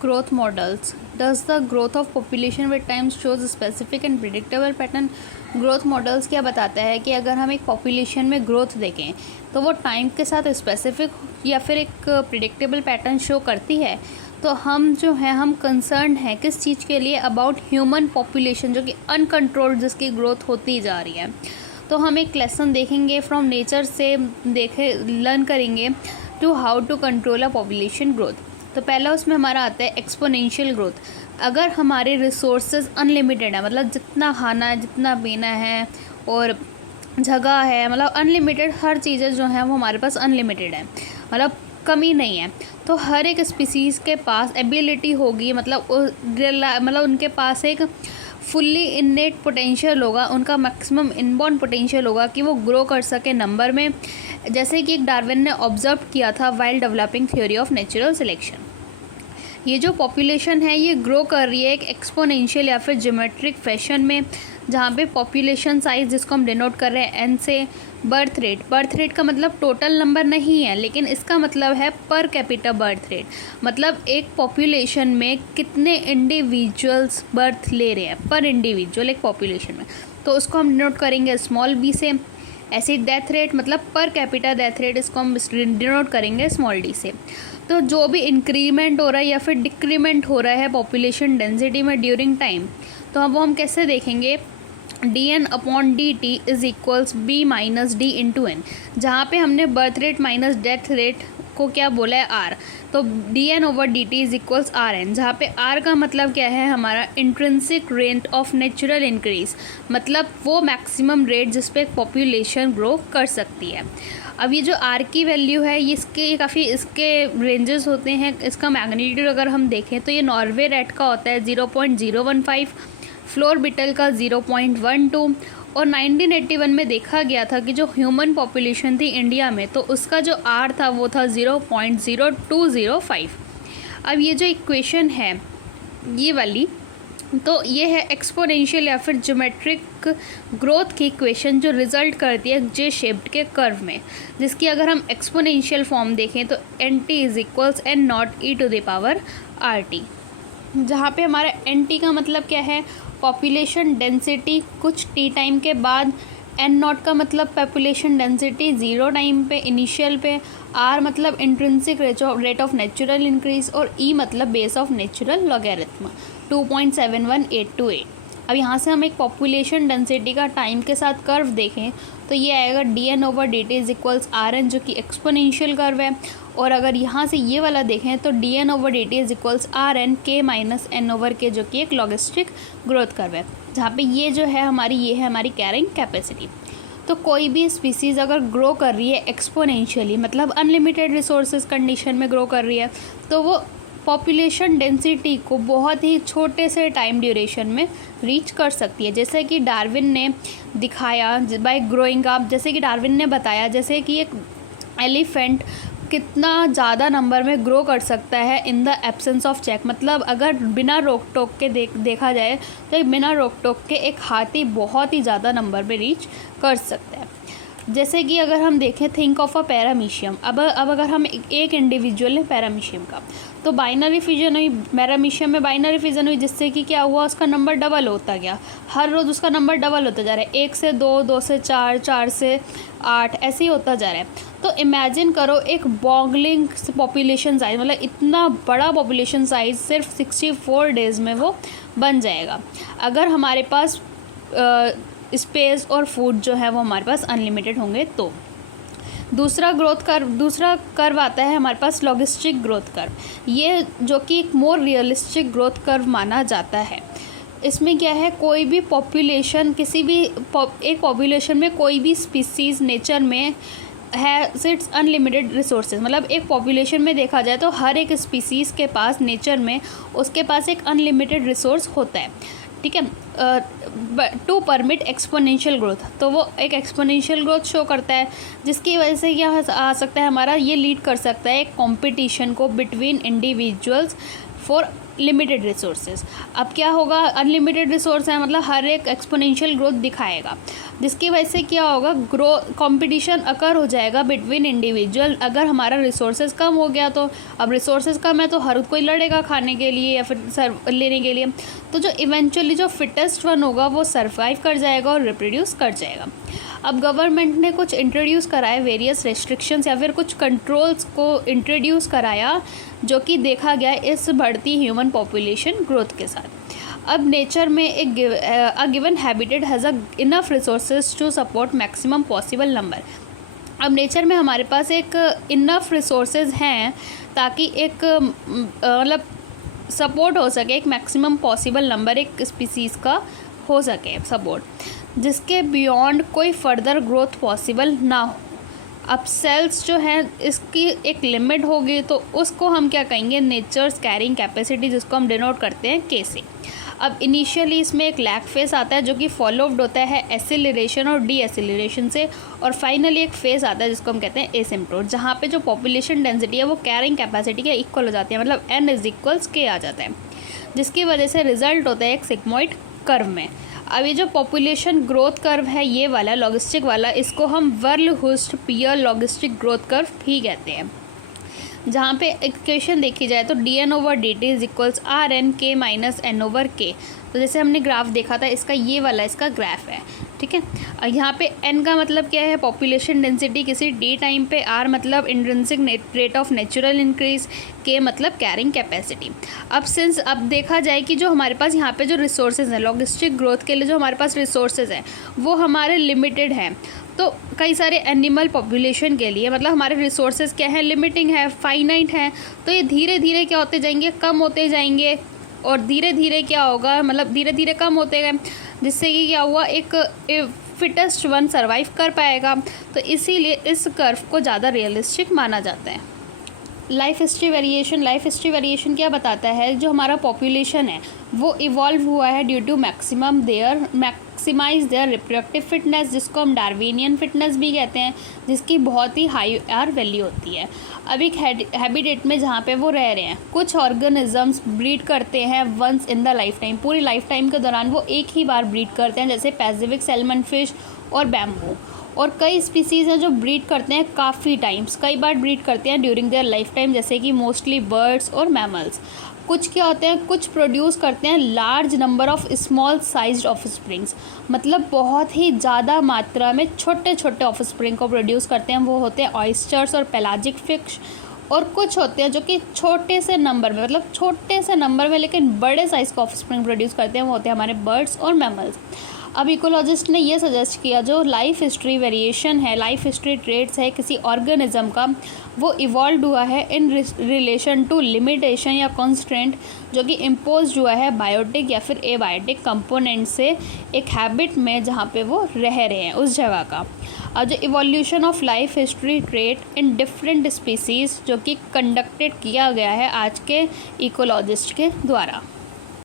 Growth models. Does the growth of population with time shows a specific and predictable pattern? Growth models क्या बताता है कि अगर हम एक पॉपुलेशन में ग्रोथ देखें तो वो टाइम के साथ स्पेसिफिक या फिर एक प्रिडिक्टेबल पैटर्न शो करती है। तो हम जो है हम कंसर्न हैं किस चीज़ के लिए, अबाउट ह्यूमन पॉपुलेशन जो कि अनकंट्रोल्ड जिसकी ग्रोथ होती जा रही है। तो हम एक लेसन देखेंगे फ्रॉम नेचर से, लर्न करेंगे to how to control a population growth. तो पहला उसमें हमारा आता है एक्सपोनेंशियल ग्रोथ। अगर हमारे रिसोर्सेज अनलिमिटेड है, मतलब जितना खाना है, जितना पीना है और जगह है, मतलब अनलिमिटेड हर चीज़ें जो हैं वो हमारे पास अनलिमिटेड है, मतलब कमी नहीं है। तो हर एक स्पीसीज़ के पास एबिलिटी होगी, मतलब उनके पास एक फुल्ली इन्नेट पोटेंशियल होगा, उनका मैक्सिमम इनबॉर्न पोटेंशियल होगा कि वो ग्रो कर सके नंबर में, जैसे कि एक डार्विन ने ऑब्जर्व किया था while developing theory of natural selection. ये जो पॉपुलेशन है ये ग्रो कर रही है एक एक्सपोनेंशियल या फिर ज्योमेट्रिक फैशन में, जहाँ पे पॉपुलेशन साइज जिसको हम डिनोट कर रहे हैं एन से, बर्थ रेट का मतलब टोटल नंबर नहीं है, लेकिन इसका मतलब है पर कैपिटा बर्थ रेट, मतलब एक पॉपुलेशन में कितने इंडिविजुअल्स बर्थ ले रहे हैं पर इंडिविजुअल एक पॉपुलेशन में, तो उसको हम डिनोट करेंगे स्मॉल बी से। ऐसे डेथ रेट मतलब पर कैपिटा डेथ रेट, इसको हम डिनोट करेंगे स्मॉल डी से। तो जो भी इंक्रीमेंट हो रहा है या फिर डिक्रीमेंट हो रहा है पॉपुलेशन डेंसिटी में ड्यूरिंग टाइम, तो हम कैसे देखेंगे, dn upon dt is equals b minus D into N, जहाँ पे हमने birth rate minus death rate को क्या बोला है r, तो dn over dt is equals rn, जहाँ पे r का मतलब क्या है हमारा intrinsic rate of natural increase, मतलब वो मैक्सिमम रेट जिस पे पॉपुलेशन ग्रो कर सकती है। अब ये जो r की वैल्यू है इसके रेंजेस होते हैं। इसका मैग्नीट्यूड अगर हम देखें तो ये नॉर्वे रेट का होता है 0.015, फ्लोर बिटल का 0.12, और 1981 में देखा गया था कि जो ह्यूमन पॉपुलेशन थी इंडिया में तो उसका जो r था वो था 0.0205। अब ये जो इक्वेशन है ये वाली, तो ये है एक्सपोनेंशियल या फिर ज्योमेट्रिक ग्रोथ की इक्वेशन जो रिजल्ट करती है जे शेप्ड के कर्व में, जिसकी अगर हम एक्सपोनेंशियल फॉर्म देखें तो N T is equals N naught E to the power R T, जहाँ पे हमारा एन टी का मतलब क्या है, पॉपुलेशन डेंसिटी कुछ टी टाइम के बाद, एन नॉट का मतलब पॉपुलेशन डेंसिटी ज़ीरो टाइम पे इनिशियल पे, आर मतलब intrinsic rate of natural increase, और ई मतलब बेस ऑफ नेचुरल लॉगरिथम 2.71828। अब यहाँ से हम एक पॉपुलेशन डेंसिटी का टाइम के साथ कर्व देखें तो ये आएगा D N over D T is equals R N, जो कि एक्सपोनेंशियल कर्व है। और अगर यहाँ से ये वाला देखें तो D N over D T is equals R N K minus N over K, जो कि एक लॉगिस्टिक ग्रोथ कर्व है, जहाँ पे ये जो है हमारी कैरिंग कैपेसिटी। तो कोई भी स्पीसीज़ अगर ग्रो कर रही है एक्सपोनेंशियली, मतलब अनलिमिटेड रिसोर्सेज कंडीशन में ग्रो कर रही है, तो वो पॉपुलेशन डेंसिटी को बहुत ही छोटे से टाइम ड्यूरेशन में रीच कर सकती है, जैसे कि डार्विन ने दिखाया बाय ग्रोइंग अप। जैसे कि डार्विन ने बताया जैसे कि एक एलिफेंट कितना ज़्यादा नंबर में ग्रो कर सकता है in the absence of check, मतलब अगर बिना रोक टोक के देखा जाए तो बिना रोक टोक के एक हाथी बहुत ही ज़्यादा नंबर में रीच कर सकता है। जैसे कि अगर हम देखें थिंक ऑफ अ पैरामीशियम, अब अगर हम एक इंडिविजुअल है पैरामीशियम का, तो बाइनरी फिजन हुई, पैरामीशियम में बाइनरी फिजन हुई, जिससे कि क्या हुआ, उसका नंबर डबल होता गया, हर रोज़ उसका नंबर डबल होता जा रहा है, 1 से 2, 2 से 4, 4 से 8, ऐसे ही होता जा रहा है। तो इमेजिन करो एक बॉगलिंग पॉपुलेशन साइज, मतलब इतना बड़ा पॉपुलेशन साइज सिर्फ 64 डेज़ में वो बन जाएगा, अगर हमारे पास स्पेस और फूड जो है वो हमारे पास अनलिमिटेड होंगे। तो दूसरा कर्व आता है हमारे पास लॉजिस्टिक ग्रोथ कर्व, ये जो कि एक मोर रियलिस्टिक ग्रोथ कर्व माना जाता है। इसमें क्या है, कोई भी पॉपुलेशन एक पॉपुलेशन में कोई भी स्पीसीज़ नेचर में है सिर्फ अनलिमिटेड रिसोर्सेज, मतलब एक पॉपुलेशन में देखा जाए तो हर एक स्पीसीज़ के पास नेचर में उसके पास एक अनलिमिटेड रिसोर्स होता है, ठीक है, टू परमिट एक्सपोनेंशियल ग्रोथ। तो वो एक एक्सपोनेंशियल ग्रोथ शो करता है, जिसकी वजह से क्या आ सकता है हमारा, ये लीड कर सकता है एक कंपटीशन को between individuals for limited resources. अब क्या होगा, अनलिमिटेड रिसोर्स है मतलब हर एक एक्सपोनेंशियल ग्रोथ दिखाएगा, जिसकी वजह से क्या होगा, कंपटीशन अकर हो जाएगा बिटवीन इंडिविजुअल। अगर हमारा रिसोर्सेज कम हो गया तो अब रिसोर्सेज कम है तो हर कोई लड़ेगा खाने के लिए या फिर लेने के लिए, तो जो इवेंचुअली जो फिटेस्ट वन होगा वो सर्वाइव कर जाएगा और रिप्रोड्यूस कर जाएगा। अब गवर्नमेंट ने कुछ इंट्रोड्यूस कराए वेरियस रेस्ट्रिक्शंस या फिर कुछ कंट्रोल्स को इंट्रोड्यूस कराया, जो कि देखा गया इस बढ़ती ह्यूमन पॉपुलेशन ग्रोथ के साथ। अब नेचर में एक given habitat has a enough resources to support maximum possible number. अब नेचर में हमारे पास एक इनफ रिसोर्सेज हैं ताकि एक मतलब सपोर्ट हो सके, एक मैक्सिमम पॉसिबल नंबर एक स्पीसीज़ का हो सके सपोर्ट, जिसके बियॉन्ड कोई फर्दर ग्रोथ पॉसिबल ना हो। अब सेल्स जो है इसकी एक लिमिट होगी तो उसको हम क्या कहेंगे, नेचर्स कैरिंग कैपेसिटी, जिसको हम डिनोट करते हैं के से। अब इनिशियली इसमें एक लैग फेस आता है जो कि फॉलोअड होता है एसिलरेशन और डी एसिलरेशन से, और फाइनली एक फेस आता है जिसको हम कहते हैं एसिम्प्टोट, जहाँ पे जो पॉपुलेशन डेंसिटी है वो कैरिंग कैपेसिटी के इक्वल हो जाती है, मतलब n = k आ जाता है, जिसकी वजह से रिजल्ट होता है एक सिग्मॉइड कर्व में। अब ये जो पॉपुलेशन ग्रोथ कर्व है ये वाला लॉगिस्टिक वाला, इसको हम वर्लहुस्ट पियर लॉगिस्टिक ग्रोथ कर्व भी कहते हैं, जहाँ पे इक्वेशन देखी जाए तो dn/dt = rnk - n/k। तो जैसे हमने ग्राफ देखा था इसका, ये वाला इसका ग्राफ है, ठीक है। यहाँ पे n का मतलब क्या है, पॉपुलेशन डेंसिटी किसी d टाइम पे, r मतलब intrinsic rate of natural increase, k मतलब कैरिंग कैपेसिटी। अब सिंस अब देखा जाए कि जो हमारे पास यहाँ पे जो रिसोर्सेज हैं लॉजिस्टिक ग्रोथ के लिए, जो हमारे पास रिसोर्सेज हैं वो हमारे लिमिटेड हैं, तो कई सारे एनिमल पॉपुलेशन के लिए मतलब हमारे रिसोर्सेज क्या है, लिमिटिंग है, फाइनाइट है, तो ये धीरे धीरे क्या होते जाएंगे, कम होते जाएंगे, और धीरे धीरे क्या होगा, मतलब धीरे धीरे कम होते गए, जिससे कि क्या हुआ, एक फिटेस्ट वन सर्वाइव कर पाएगा। तो इसीलिए इस कर्व को ज़्यादा रियलिस्टिक माना जाता है। लाइफ हिस्ट्री वेरिएशन क्या बताता है, जो हमारा पॉपुलेशन है वो इवॉल्व हुआ है due to maximize their reproductive fitness, जिसको हम डार्विनियन फिटनेस भी कहते हैं, जिसकी बहुत ही हाई आर वैल्यू होती है। अब एक हैबिटेट में जहाँ पे वो रह रहे हैं, कुछ ऑर्गेनिजम्स ब्रीड करते हैं once in the life time, पूरी लाइफ टाइम के दौरान वो एक ही बार ब्रीड करते हैं, जैसे पैसिफिक सैल्मन फिश और बैम्बू। और कई स्पीसीज़ हैं जो ब्रीड करते हैं काफ़ी टाइम्स, कई बार ब्रीड करते हैं ड्यूरिंग देयर लाइफ टाइम, जैसे कि मोस्टली बर्ड्स और मैमल्स। कुछ क्या होते हैं, कुछ प्रोड्यूस करते हैं large number of small sized offsprings, मतलब बहुत ही ज़्यादा मात्रा में छोटे छोटे ऑफस्प्रिंग को प्रोड्यूस करते हैं, वो होते हैं ऑयस्टर्स और पेलाजिक फिश। और कुछ होते हैं जो कि छोटे से नंबर में, मतलब छोटे से नंबर में लेकिन बड़े साइज़ का ऑफस्प्रिंग प्रोड्यूस करते हैं, वो होते हैं हमारे बर्ड्स और मैमल्स। अब इकोलॉजिस्ट ने ये सजेस्ट किया, जो लाइफ हिस्ट्री वेरिएशन है, लाइफ हिस्ट्री ट्रेट्स है किसी ऑर्गेनिज्म का, वो इवॉल्व हुआ है इन रिलेशन टू लिमिटेशन या कॉन्स्ट्रेंट, जो कि इम्पोज हुआ है बायोटिक या फिर एबायोटिक कंपोनेंट से एक हैबिट में, जहाँ पे वो रह रहे हैं उस जगह का। और जो evolution of life history trait in different species, जो कि कंडक्टेड किया गया है आज के इकोलॉजिस्ट के द्वारा।